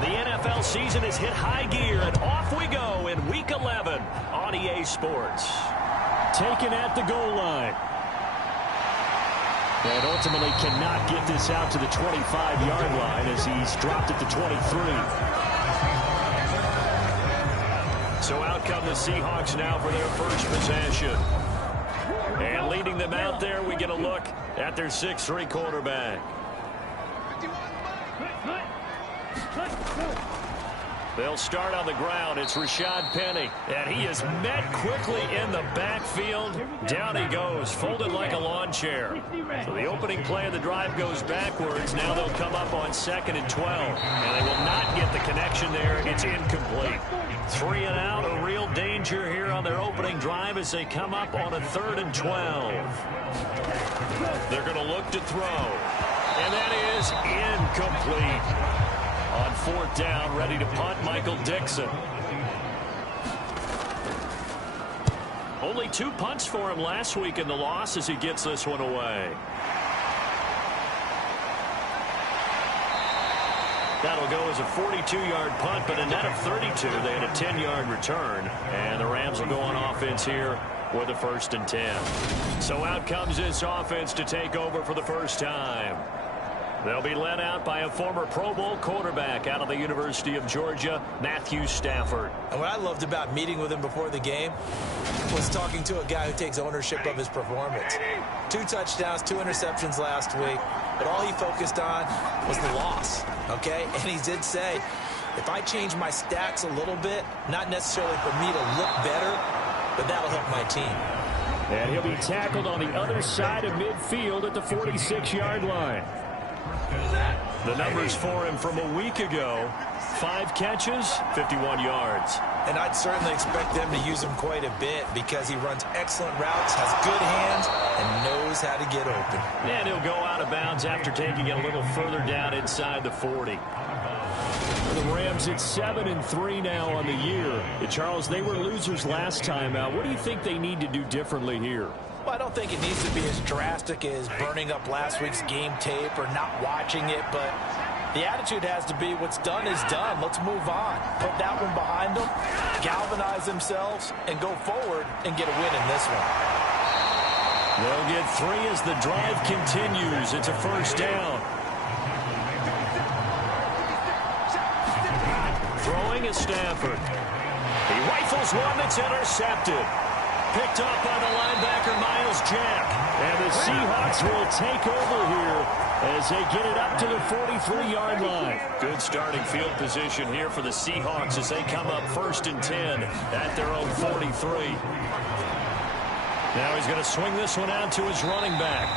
The NFL season has hit high gear, and off we go in Week 11 on EA Sports. Taken at the goal line. And ultimately cannot get this out to the 25-yard line as he's dropped at the 23. So out come the Seahawks now for their first possession. And leading them out there, we get a look at their 6'3" quarterback. They'll start on the ground. It's Rashad Penny. And he is met quickly in the backfield. Down he goes, folded like a lawn chair. So the opening play of the drive goes backwards. Now they'll come up on 2nd and 12. And they will not get the connection there. It's incomplete. 3 and out, a real danger here on their opening drive as they come up on a 3rd and 12. They're going to look to throw. And that is incomplete. On 4th down, ready to punt, Michael Dixon. Only 2 punts for him last week in the loss as he gets this one away. That'll go as a 42-yard punt, but a net of 32. They had a 10-yard return, and the Rams will go on offense here with a 1st and 10. So out comes this offense to take over for the first time. They'll be led out by a former Pro Bowl quarterback out of the University of Georgia, Matthew Stafford. And what I loved about meeting with him before the game was talking to a guy who takes ownership of his performance. 2 touchdowns, 2 interceptions last week, but all he focused on was the loss, okay? And he did say, if I change my stats a little bit, not necessarily for me to look better, but that'll help my team. And he'll be tackled on the other side of midfield at the 46-yard line. The numbers for him from a week ago: 5 catches, 51 yards. And I'd certainly expect them to use him quite a bit because he runs excellent routes, has good hands, and knows how to get open. And he'll go out of bounds after taking it a little further down inside the 40. The Rams at 7-3 now on the year. And Charles, they were losers last time out. What do you think they need to do differently here? Well, I don't think it needs to be as drastic as burning up last week's game tape or not watching it, but the attitude has to be what's done is done. Let's move on. Put that one behind them, galvanize themselves, and go forward and get a win in this one. They'll get 3 as the drive continues. It's a 1st down. Throwing is Stafford. He rifles one that's intercepted. Picked up by the linebacker, Miles Jack. And the Seahawks will take over here as they get it up to the 43-yard line. Good starting field position here for the Seahawks as they come up 1st and 10 at their own 43. Now he's going to swing this one out to his running back.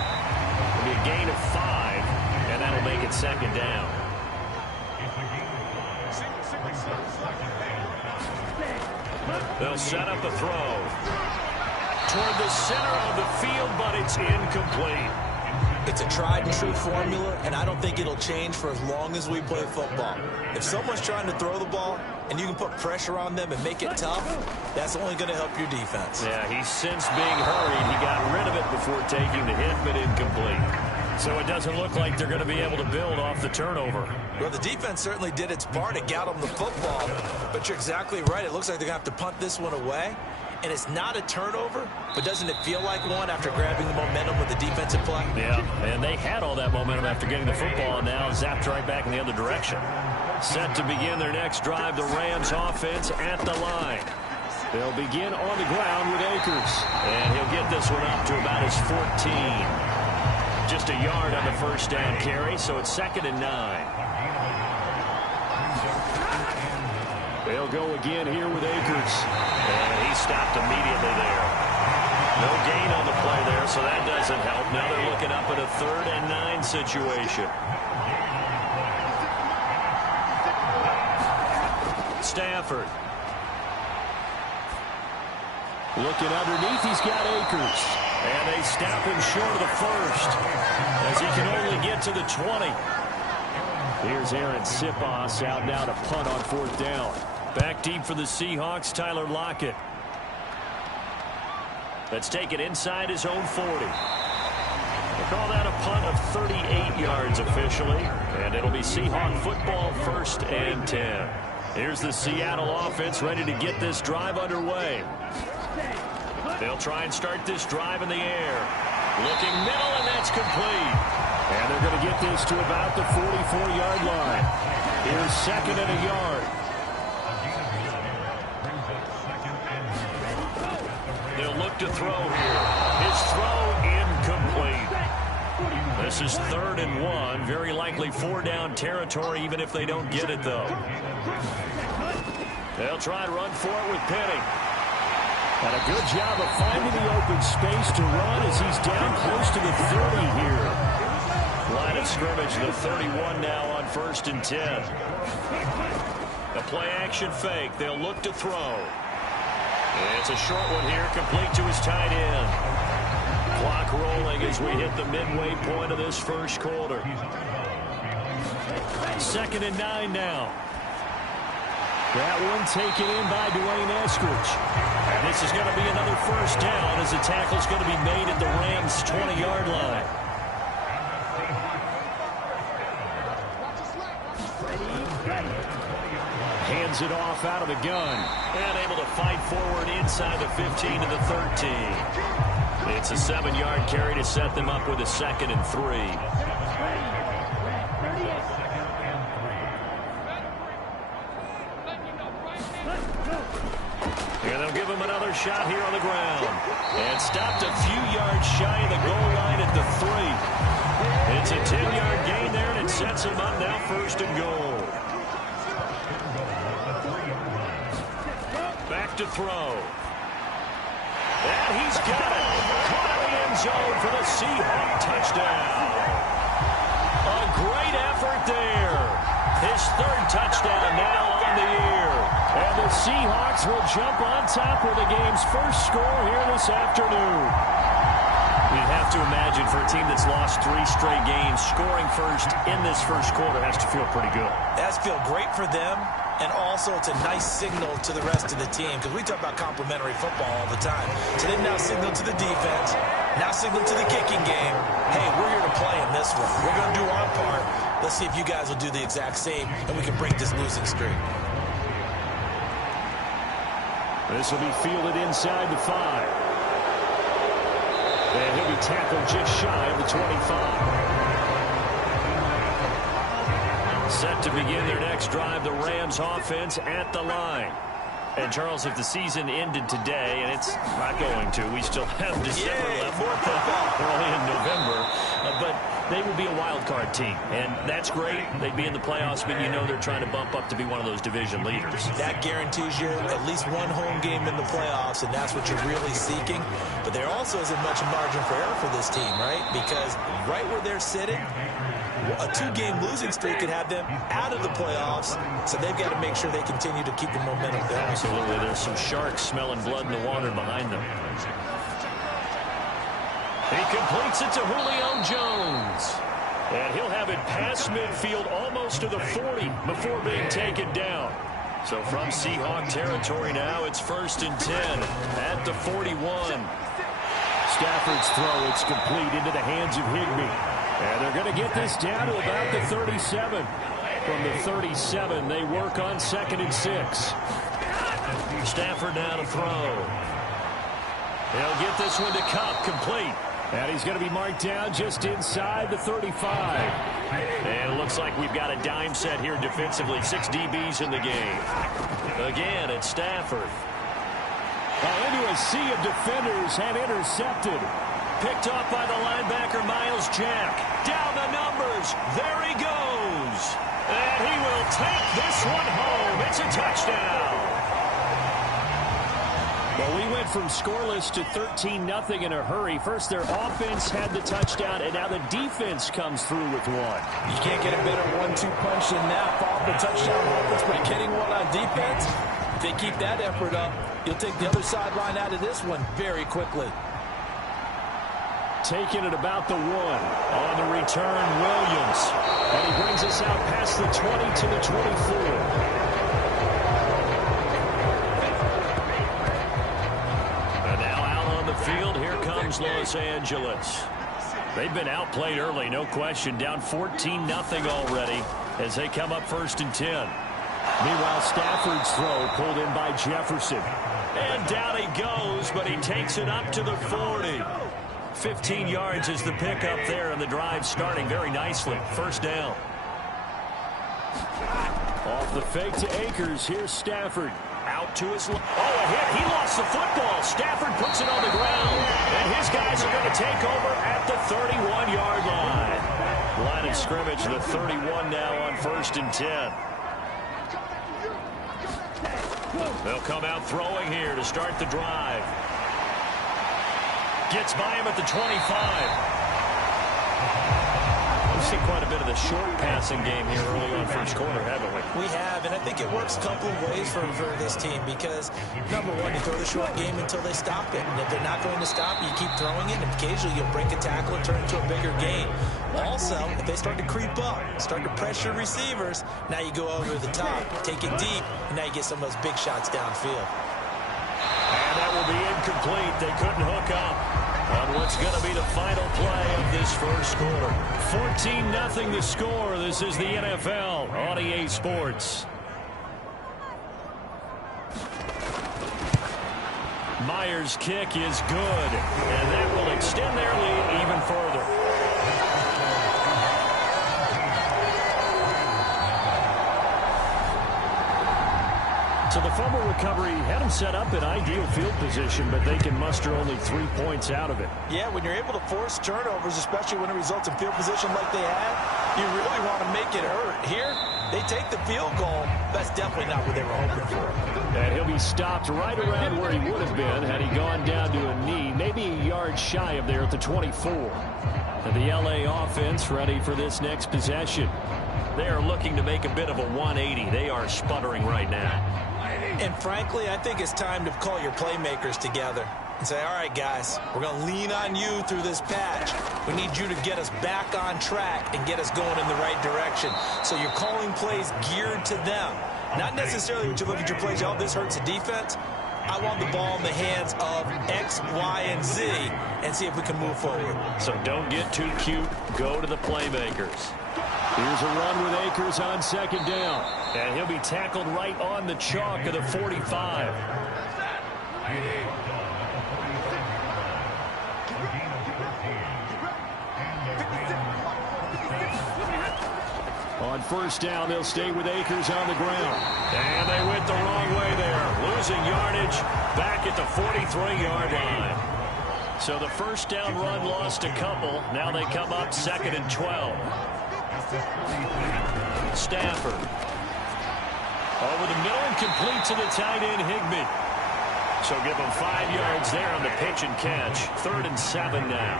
It'll be a gain of 5, and that'll make it 2nd down. They'll set up a throw toward the center of the field, but it's incomplete. It's a tried-and-true formula, and I don't think it'll change for as long as we play football. If someone's trying to throw the ball and you can put pressure on them and make it tough, that's only going to help your defense. Yeah, he's since being hurried. He got rid of it before taking the hit, but incomplete. So it doesn't look like they're going to be able to build off the turnover. Well, the defense certainly did its part to get them the football, but you're exactly right. It looks like they're going to have to punt this one away. And it's not a turnover, but doesn't it feel like one after grabbing the momentum with the defensive play? Yeah, and they had all that momentum after getting the football, and now zapped right back in the other direction. Set to begin their next drive, the Rams offense at the line. They'll begin on the ground with Akers. And he'll get this one up to about his 14. Just a yard on the 1st down carry, so it's 2nd and 9. They'll go again here with Akers. And he stopped immediately there. No gain on the play there, so that doesn't help. Now they're looking up at a 3rd and 9 situation. Stafford. Looking underneath, he's got Akers. And they stop him short of the 1st as he can only get to the 20. Here's Aaron Sipos out now to punt on 4th down. Back deep for the Seahawks, Tyler Lockett. Let's take it inside his own 40. call that a punt of 38 yards officially, and it'll be Seahawk football, 1st and 10. Here's the Seattle offense ready to get this drive underway. They'll try and start this drive in the air. Looking middle, and that's complete. And they're going to get this to about the 44-yard line. Here's 2nd and a yard. They'll look to throw here. His throw incomplete. This is 3rd and 1. Very likely 4-down territory, even if they don't get it, though. They'll try and run for it with Penny. And a good job of finding the open space to run as he's down close to the 30 here. Line of scrimmage, the 31 now on 1st and 10. A play-action fake. They'll look to throw. It's a short one here, complete to his tight end. Clock rolling as we hit the midway point of this 1st quarter. 2nd and 9 now. That one taken in by Dwayne Eskridge. And this is going to be another 1st down as the tackle's going to be made at the Rams' 20-yard line. Hands it off out of the gun. And able to fight forward inside the 15 to the 13. It's a 7-yard carry to set them up with a 2nd and 3. And they'll give him another shot here on the ground. And stopped a few yards shy of the goal line at the 3. It's a 10-yard gain there, and it sets him up now 1st and goal. Back to throw. And he's got it. Caught in the end zone for the Seahawk touchdown. A great effort there. His 3rd touchdown now on the year. And the Seahawks will jump on top with the game's 1st score here this afternoon. You'd have to imagine for a team that's lost 3 straight games, scoring first in this 1st quarter has to feel pretty good. It has to feel great for them, and also it's a nice signal to the rest of the team, because we talk about complementary football all the time. So they've now signaled to the defense, now signaled to the kicking game, hey, we're here to play in this one. We're going to do our part. Let's see if you guys will do the exact same, and we can break this losing streak. This will be fielded inside the 5. And he'll be tackled just shy of the 25. Set to begin their next drive, the Rams offense at the line. And, Charles, if the season ended today, and it's not going to, we still have December left, more football early in November, but they will be a wild card team, and that's great. They'd be in the playoffs, but you know they're trying to bump up to be one of those division leaders. That guarantees you at least one home game in the playoffs, and that's what you're really seeking. But there also isn't much margin for error for this team, right? Because right where they're sitting, a 2-game losing streak could have them out of the playoffs, so they've got to make sure they continue to keep the momentum going. Absolutely. There's some sharks smelling blood in the water behind them. He completes it to Julio Jones. And he'll have it past midfield almost to the 40 before being taken down. So from Seahawk territory now, it's 1st and 10 at the 41. Stafford's throw, it's complete into the hands of Higbee. And they're going to get this down to about the 37. From the 37, they work on 2nd and 6. Stafford now to throw. He'll get this one to Cup, complete. And he's going to be marked down just inside the 35. And it looks like we've got a dime set here defensively. 6 DBs in the game. Again, it's Stafford. Into a sea of defenders and intercepted. Picked off by the linebacker, Miles Jack. Down the numbers. There he goes. And he will take this one home. It's a touchdown. Well, we went from scoreless to 13-0 in a hurry. First, their offense had the touchdown, and now the defense comes through with one. You can't get a better 1-2 punch than that. Follow the touchdown offense by getting one on defense. If they keep that effort up, you'll take the other sideline out of this one very quickly. Taking it about the 1. On the return, Williams. And he brings us out past the 20 to the 24. Field, here comes Los Angeles. They've been outplayed early, no question. Down 14-0 already as they come up 1st and 10. Meanwhile, Stafford's throw pulled in by Jefferson. And down he goes, but he takes it up to the 40. 15 yards is the pickup there, and the drive starting very nicely. 1st down. Off the fake to Akers. Here's Stafford. Out to his left. Oh, a hit. He lost the football. Stafford puts it on the ground. And his guys are going to take over at the 31-yard line. Line of scrimmage, the 31 now on 1st and 10. They'll come out throwing here to start the drive. Gets by him at the 25. We've seen quite a bit of the short passing game here early on 1st quarter, haven't we? We have, and I think it works a couple of ways for this team because, number one, you throw the short game until they stop it. And if they're not going to stop, you keep throwing it, and occasionally you'll break a tackle and turn it into a bigger gain. Also, if they start to creep up, start to pressure receivers, now you go over the top, take it deep, and now you get some of those big shots downfield. And that will be incomplete. They couldn't hook up on what's going to be the final play of this 1st quarter. 14-0 the score. This is the NFL on EA Sports. Myers' kick is good, and that will extend their lead even further. So the fumble recovery had them set up in ideal field position, but they can muster only 3 points out of it. Yeah, when you're able to force turnovers, especially when it results in field position like they had, you really want to make it hurt. Here, they take the field goal. That's definitely not what they were hoping for. And he'll be stopped right around where he would have been had he gone down to a knee, maybe a yard shy of there at the 24. And the LA offense ready for this next possession. They are looking to make a bit of a 180. They are sputtering right now. And frankly, I think it's time to call your playmakers together and say, all right, guys, we're going to lean on you through this patch. We need you to get us back on track and get us going in the right direction. So you're calling plays geared to them. Not necessarily when you look at your plays, oh, this hurts the defense. I want the ball in the hands of X, Y, and Z and see if we can move forward. So don't get too cute. Go to the playmakers. Here's a run with Akers on 2nd down. And he'll be tackled right on the chalk of the 45. On 1st down, they'll stay with Akers on the ground. And they went the wrong way there. Losing yardage back at the 43-yard line. So the 1st down run lost a couple. Now they come up 2nd and 12. Stafford. Over the middle and complete to the tight end, Higbee. So give them 5 yards there on the pitch and catch. 3rd and 7 now.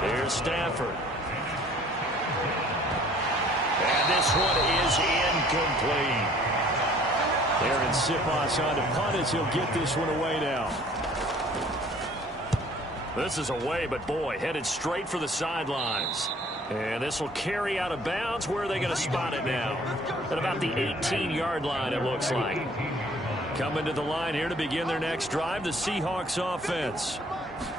Here's Stafford. And this one is incomplete. Aaron Siposs on to punt as he'll get this one away now. This is away, but boy, headed straight for the sidelines. And this will carry out of bounds. Where are they going to spot it now? At about the 18-yard line, it looks like. Coming to the line here to begin their next drive, the Seahawks offense.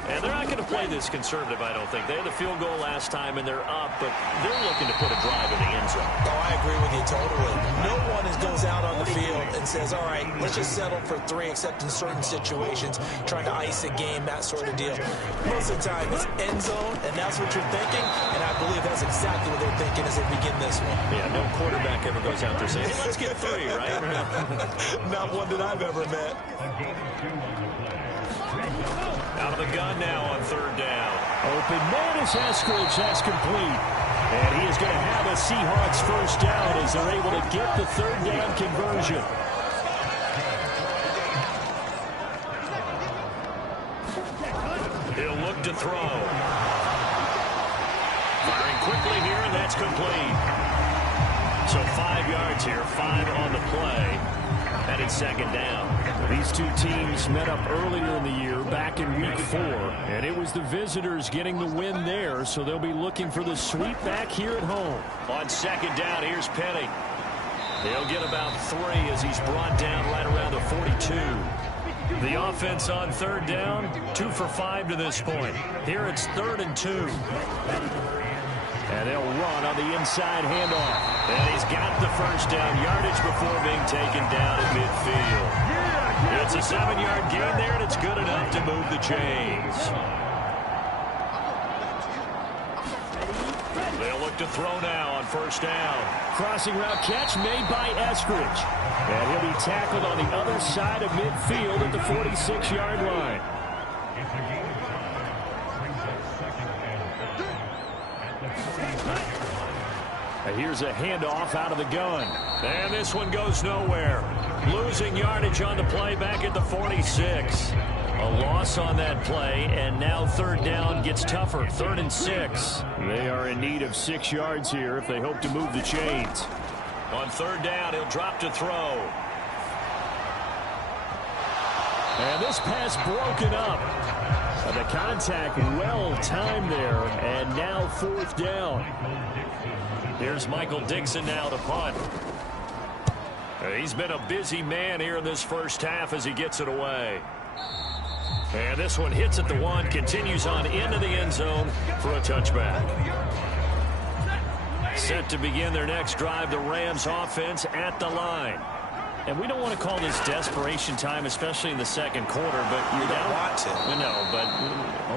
And they're not going to play this conservative, I don't think. They had the field goal last time, and they're up, but they're looking to put a drive in the end zone. Oh, I agree with you totally. No one goes out on the field and says, all right, let's just settle for 3, except in certain situations, trying to ice a game, that sort of deal. Most of the time, it's end zone, and that's what you're thinking, and I believe that's exactly what they're thinking as they begin this one. Yeah, no quarterback ever goes out there saying, hey, let's get 3, right? Not one that I've ever met. Out of the gun now on 3rd down. Open man is Eskridge. That's complete. And he is going to have a Seahawks 1st down as they're able to get the 3rd down conversion. He'll look to throw. Firing quickly here, and that's complete. So 5 yards here, 5 on the play. And it's 2nd down. These two teams met up earlier in the year, back in week 4, and it was the visitors getting the win there, so they'll be looking for the sweep back here at home. On 2nd down, here's Penny. He'll get about 3 as he's brought down right around the 42. The offense on third down, 2 for 5 to this point. Here it's 3rd and 2. And they'll run on the inside handoff. And he's got the first down yardage before being taken down at midfield. It's a 7-yard gain there, and it's good enough to move the chains. They'll look to throw now on first down. Crossing route catch made by Eskridge. And he'll be tackled on the other side of midfield at the 46-yard line. And here's a handoff out of the gun. And this one goes nowhere. Losing yardage on the play back at the 46. A loss on that play, and now third down gets tougher. 3rd and 6. They are in need of 6 yards here if they hope to move the chains. On third down, he'll drop to throw. And this pass broken up. The contact well timed there, and now 4th down. Here's Michael Dixon now to punt. He's been a busy man here in this first half as he gets it away. And this one hits at the 1, continues on into the end zone for a touchback. Set to begin their next drive, the Rams offense at the line. And we don't want to call this desperation time, especially in the second quarter, but you don't want to. No, but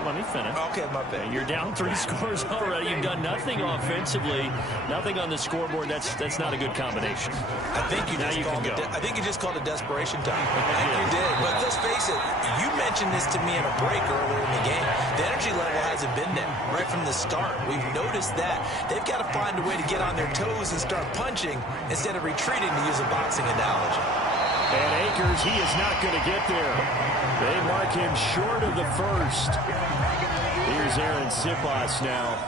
let me finish. Okay, my bad. You're down 3 scores already. You've done nothing offensively, nothing on the scoreboard. That's not a good combination. I think you just called it desperation time. I think you did. But let's face it, you mentioned this to me in a break earlier in the game. The energy level hasn't been there right from the start. We've noticed that. They've got to find a way to get on their toes and start punching instead of retreating, to use a boxing analogy. And Akers, he is not going to get there. They mark him short of the first. Here's Aaron Sipas now.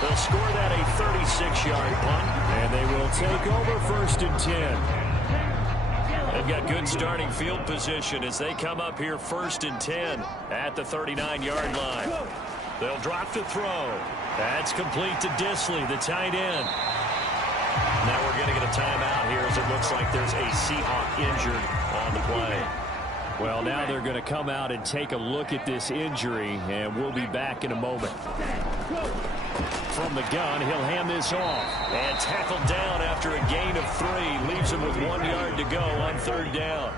They'll score that a 36-yard punt. And they will take over 1st and 10. They've got good starting field position as they come up here 1st and 10 at the 39-yard line. They'll drop to throw. That's complete to Disley, the tight end. Now we're going to get a timeout here as it looks like there's a Seahawk injured on the play. Well, now they're going to come out and take a look at this injury, and we'll be back in a moment. From the gun, he'll hand this off. And tackled down after a gain of 3. Leaves him with 1 yard to go on third down.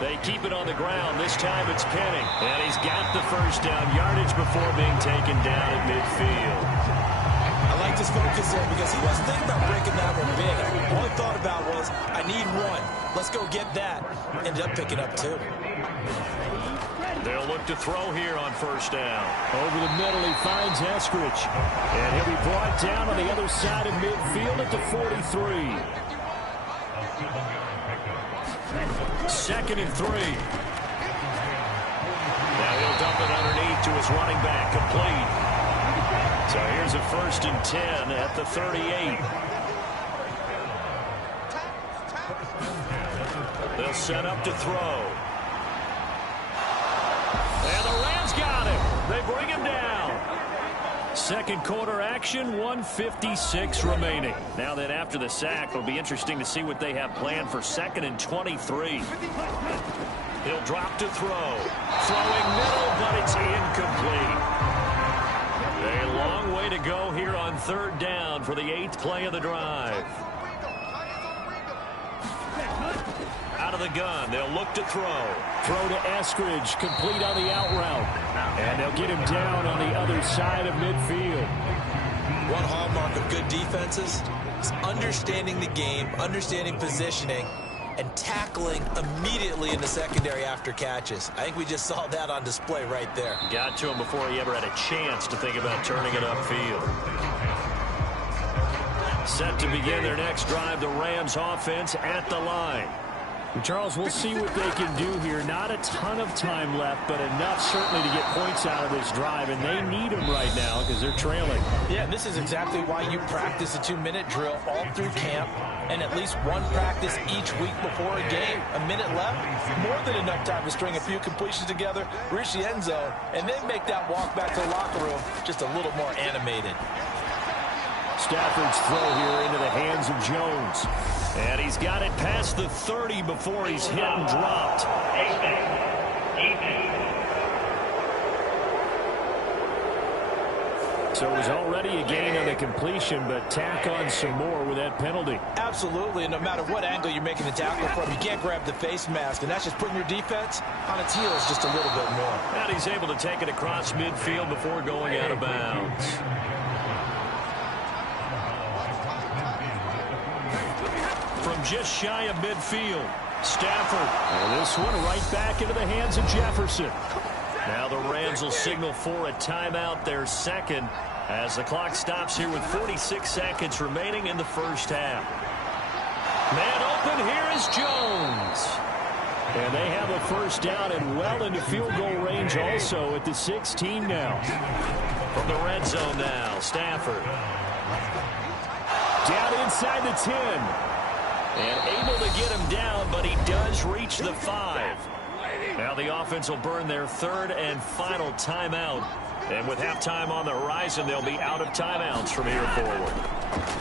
They keep it on the ground. This time it's Penning. And he's got the first down yardage before being taken down at midfield. I like his focus there because he wasn't thinking about breaking that one big. All he thought about was, I need 1. Let's go get that. Ended up picking up 2. They'll look to throw here on first down. Over the middle, he finds Eskridge. And he'll be brought down on the other side of midfield at the 43. 2nd and 3. Now he'll dump it underneath to his running back, complete. So here's a 1st and 10 at the 38. They'll set up to throw. And the Rams got him. They bring him down. Second quarter action, 1:56 remaining. Now then, after the sack, it'll be interesting to see what they have planned for 2nd and 23. He'll drop to throw. Throwing middle, but it's incomplete. A long way to go here on third down for the 8th play of the drive. Out of the gun, they'll look to throw. Throw to Eskridge, complete on the out route. And they'll get him down on the other side of midfield. One hallmark of good defenses is understanding the game, understanding positioning, and tackling immediately in the secondary after catches. I think we just saw that on display right there. Got to him before he ever had a chance to think about turning it upfield. Set to begin their next drive, the Rams offense at the line. Charles, we'll see what they can do here. Not a ton of time left, but enough certainly to get points out of this drive, and they need them right now because they're trailing. Yeah, and this is exactly why you practice a 2-minute drill all through camp and at least one practice each week before a game. A minute left, more than enough time to string a few completions together, reach the end zone, and then make that walk back to the locker room just a little more animated. Stafford's throw here into the hands of Jones. And he's got it past the 30 before he's hit and dropped. So it was already a gain on the completion, but tack on some more with that penalty. Absolutely, and no matter what angle you're making the tackle from, you can't grab the face mask, and that's just putting your defense on its heels just a little bit more. And he's able to take it across midfield before going out of bounds. From just shy of midfield, Stafford. And this one right back into the hands of Jefferson. Now the Rams will signal for a timeout, their second, as the clock stops here with 46 seconds remaining in the first half. Man open, here is Jones. And they have a first down and well into field goal range also at the 16 now. From the red zone now, Stafford. Down inside the 10. And able to get him down, but he does reach the 5. Now the offense will burn their third and final timeout. And with halftime on the horizon, they'll be out of timeouts from here forward.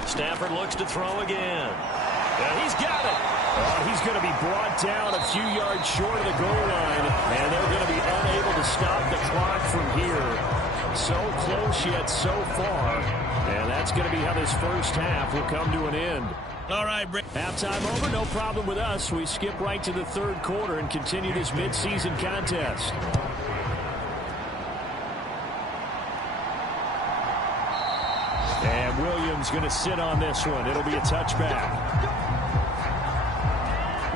Stafford looks to throw again. And he's got it. Oh, he's going to be brought down a few yards short of the goal line. And they're going to be unable to stop the clock from here. So close yet so far. And that's going to be how this first half will come to an end. All right, halftime over, no problem with us. We skip right to the third quarter and continue this midseason contest. And Williams going to sit on this one. It'll be a touchback.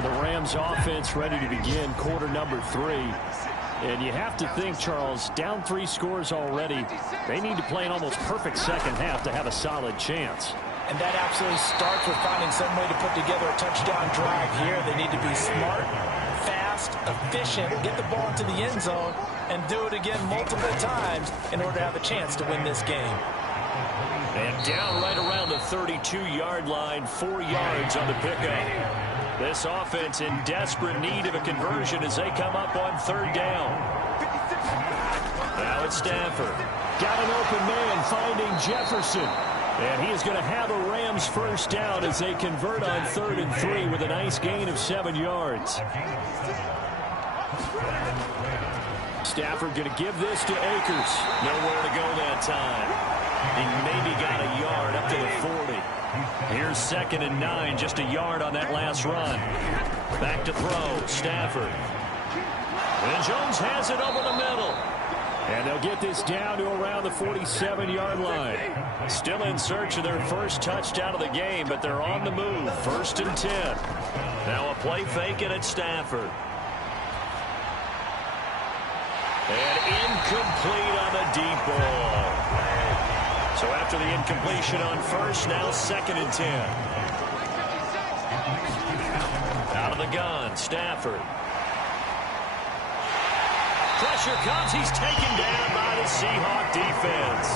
The Rams offense ready to begin quarter number 3. And you have to think, Charles, down 3 scores already. They need to play an almost perfect second half to have a solid chance. And that absolutely starts with finding some way to put together a touchdown drive here. They need to be smart, fast, efficient, get the ball into the end zone, and do it again multiple times in order to have a chance to win this game. And down right around the 32-yard line, 4 yards on the pickup. This offense in desperate need of a conversion as they come up on third down. Now it's Stafford. Got an open man finding Jefferson. And he is going to have a Rams first down as they convert on 3rd and 3 with a nice gain of 7 yards. Stafford going to give this to Akers. Nowhere to go that time. He maybe got a yard up to the 40. Here's 2nd and 9, just a yard on that last run. Back to throw, Stafford. And Jones has it over the middle. And they'll get this down to around the 47-yard line. Still in search of their first touchdown of the game, but they're on the move. 1st and 10. Now a play fake it at Stafford. And incomplete on the deep ball. So after the incompletion on first, now 2nd and 10. Out of the gun, Stafford. Pressure comes. He's taken down by the Seahawks defense.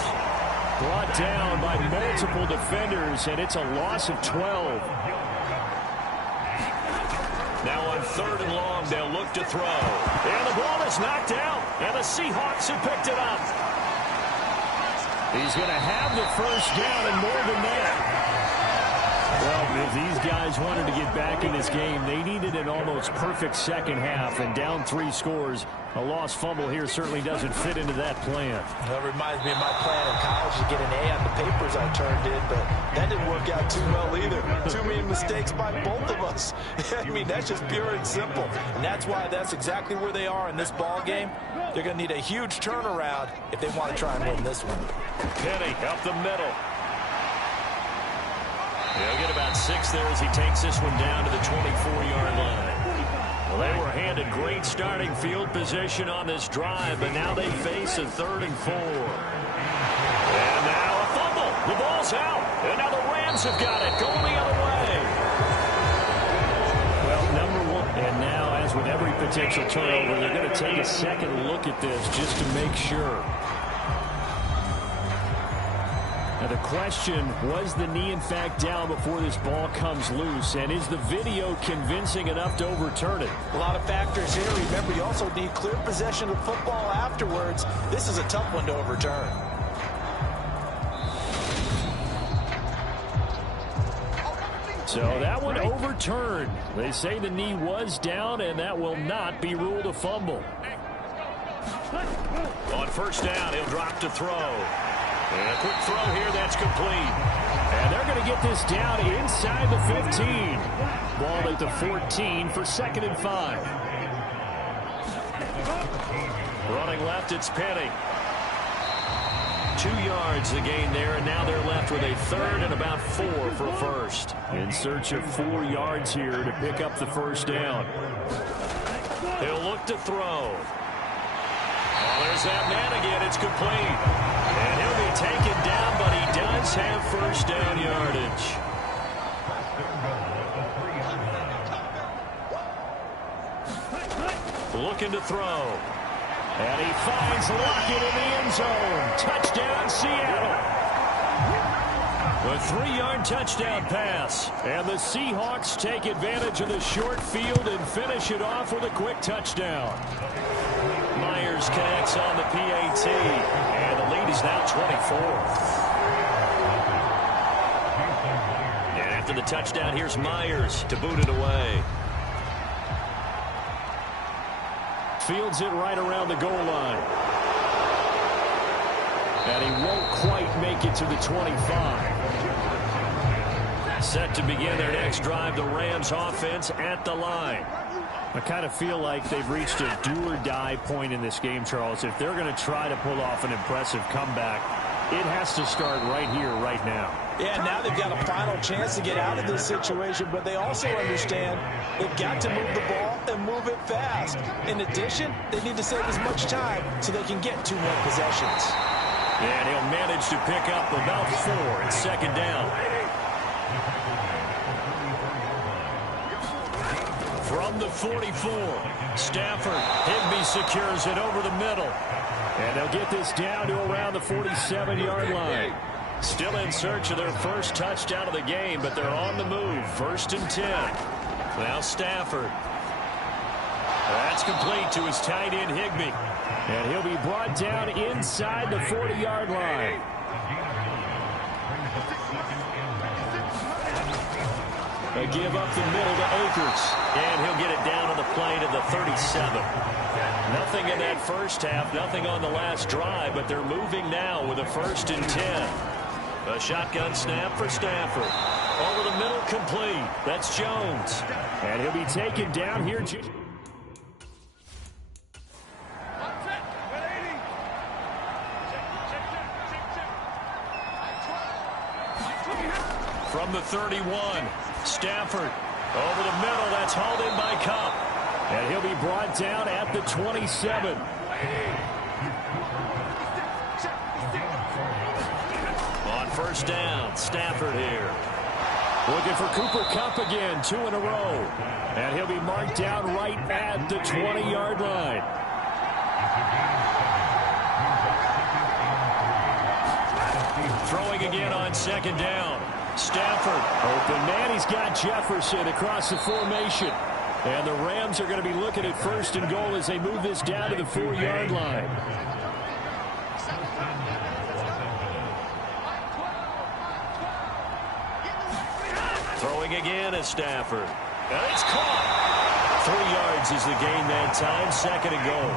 Brought down by multiple defenders, and it's a loss of 12. Now on 3rd and long, they'll look to throw. And the ball is knocked out, and the Seahawks have picked it up. He's going to have the first down and more than that. Well, if these guys wanted to get back in this game, they needed an almost perfect second half, and down 3 scores. A lost fumble here certainly doesn't fit into that plan. That reminds me of my plan in college to get an A on the papers I turned in, but that didn't work out too well either. Too many mistakes by both of us. I mean, that's just pure and simple. And that's why that's exactly where they are in this ball game. They're going to need a huge turnaround if they want to try and win this one. Penny up the middle. He'll get about 6 there as he takes this one down to the 24-yard line. Well, they were handed great starting field position on this drive, but now they face a 3rd and 4. And now a fumble. The ball's out. And now the Rams have got it going the other way. Well, number one, potential turnover. They're going to take a second look at this just to make sure. Now the question, was the knee in fact down before this ball comes loose? And is the video convincing enough to overturn it? A lot of factors here. Remember, you also need clear possession of football afterwards. This is a tough one to overturn. So that one overturned. They say the knee was down, and that will not be ruled a fumble. On first down, he'll drop to throw. And a quick throw here, that's complete. And they're going to get this down inside the 15. Ball at the 14 for 2nd and 5. Running left, it's Penny. 2 yards the gain there, and now they're left with a 3rd and about 4 for first. In search of 4 yards here to pick up the first down. He'll look to throw. Oh, there's that man again. It's complete. And he'll be taken down, but he does have first down yardage. Looking to throw. And he finds Lockett in the end zone. Touchdown, Seattle. A 3-yard touchdown pass. And the Seahawks take advantage of the short field and finish it off with a quick touchdown. Myers connects on the PAT. And the lead is now 24. And after the touchdown, here's Myers to boot it away. Fields it right around the goal line. And he won't quite make it to the 25. Set to begin their next drive, the Rams offense at the line. I kind of feel like they've reached a do-or-die point in this game, Charles. If they're going to try to pull off an impressive comeback, it has to start right here, right now. Yeah, now they've got a final chance to get out of this situation, but they also understand they've got to move the ball and move it fast. In addition, they need to save as much time so they can get 2 more possessions. And he'll manage to pick up about 4 in 2nd down. From the 44, Stafford. Higbee secures it over the middle. And they'll get this down to around the 47-yard line. Still in search of their first touchdown of the game, but they're on the move. 1st and 10. Now Stafford. That's complete to his tight end, Higbee. And he'll be brought down inside the 40-yard line. They give up the middle to Akers. And he'll get it down on the play to the 37. Nothing in that first half, nothing on the last drive, but they're moving now with a 1st and 10. A shotgun snap for Stafford. Over the middle, complete. That's Jones. And he'll be taken down here. From the 31, Stafford. Over the middle, that's hauled in by Cup. And he'll be brought down at the 27. On first down, Stafford here. Looking for Cooper Kupp again, 2 in a row. And he'll be marked down right at the 20-yard line. Throwing again on 2nd down. Stafford. Open man, he's got Jefferson across the formation. And the Rams are going to be looking at 1st and goal as they move this down to the 4-yard line. Throwing again at Stafford. And it's caught. 3 yards is the gain that time. 2nd and goal.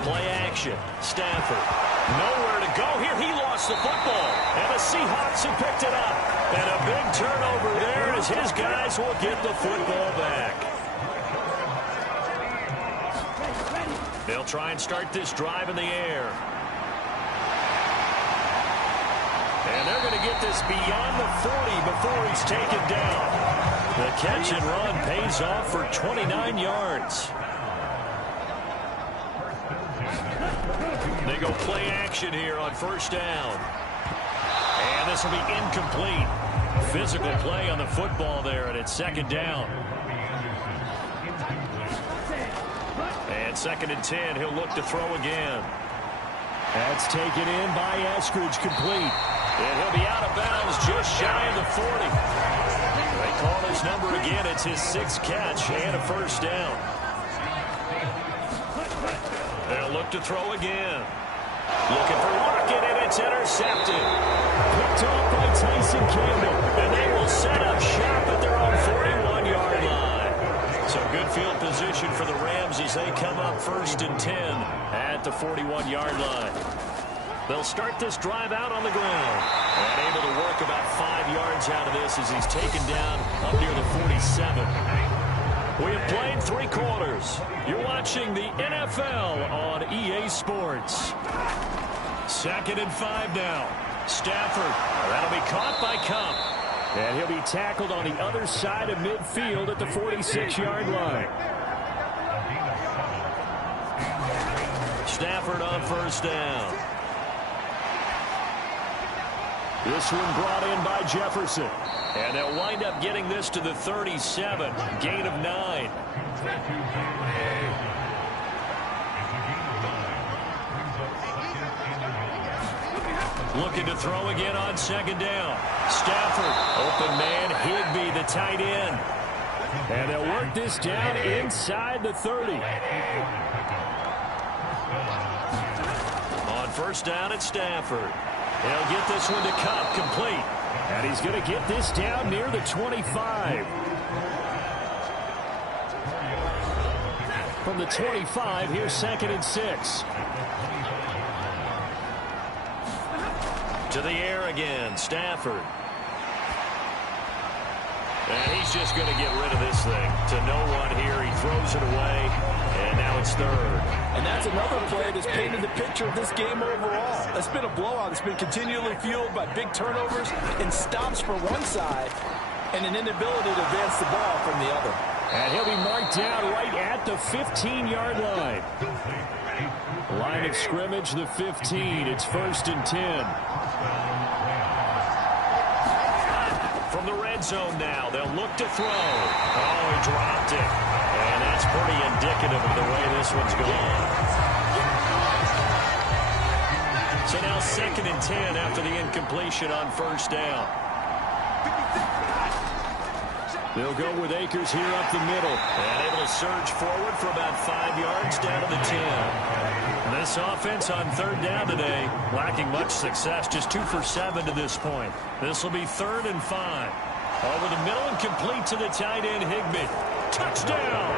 Play action. Stafford. Nowhere to go here. He lost the football. And the Seahawks have picked it up. And a big turnover there as his guys will get the football back. They'll try and start this drive in the air. And they're going to get this beyond the 40 before he's taken down. The catch and run pays off for 29 yards. They go play action here on 1st down. And this will be incomplete. Physical play on the football there, and it's second down. And 2nd and 10, he'll look to throw again. That's taken in by Eskridge, complete. And he'll be out of bounds just shy of the 40. They call his number again. It's his 6th catch and a first down. They'll look to throw again. Looking for Lockett, and it's intercepted. Picked off by Tyson Campbell. And they will set up shop at their own 41-yard line. So good field position for the Rams as they come up 1st and 10 at the 41-yard line. They'll start this drive out on the ground. And able to work about 5 yards out of this as he's taken down up near the 47. We have played 3 quarters. You're watching the NFL on EA Sports. 2nd and 5 now. Stafford. That'll be caught by Cup. And he'll be tackled on the other side of midfield at the 46-yard line. Stafford on 1st down. This one brought in by Jefferson. And they'll wind up getting this to the 37. Gain of 9. Looking to throw again on 2nd down. Stafford, open man, Higbee, the tight end. And they'll work this down inside the 30. On 1st down at Stafford. They'll get this one to Cup, complete. And he's going to get this down near the 25. From the 25, here's 2nd and 6. To the air again, Stafford. And he's just going to get rid of this thing. To no one here, he throws it away, and now it's 3rd. And that's another play that's painted the picture of this game overall. It's been a blowout. It's been continually fueled by big turnovers and stops for one side and an inability to advance the ball from the other. And he'll be marked down right at the 15-yard line. Line of scrimmage, the 15. It's 1st and 10. From the red zone now, they'll look to throw. Oh, he dropped it. And that's pretty indicative of the way this one's gone. So now 2nd and 10 after the incompletion on 1st down. They'll go with Akers here up the middle. And able to surge forward for about 5 yards down to the 10. And this offense on 3rd down today, lacking much success, just 2 for 7 to this point. This will be 3rd and 5. Over the middle and complete to the tight end, Higbee. Touchdown!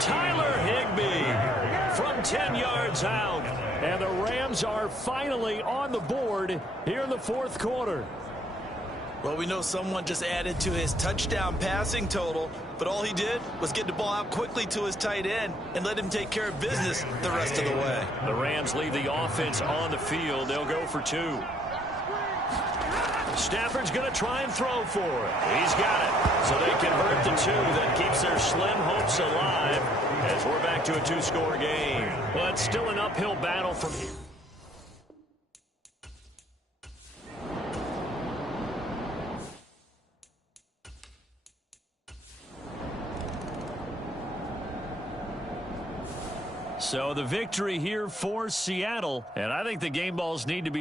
Tyler Higbee from 10 yards out. And the Rams are finally on the board here in the 4th quarter. Well, we know someone just added to his touchdown passing total, but all he did was get the ball out quickly to his tight end and let him take care of business the rest of the way. The Rams leave the offense on the field. They'll go for 2. Stafford's going to try and throw for it. He's got it. So they convert the 2. That keeps their slim hopes alive as we're back to a 2-score game. Well, it's still an uphill battle from here. So the victory here for Seattle, and I think the game balls need to be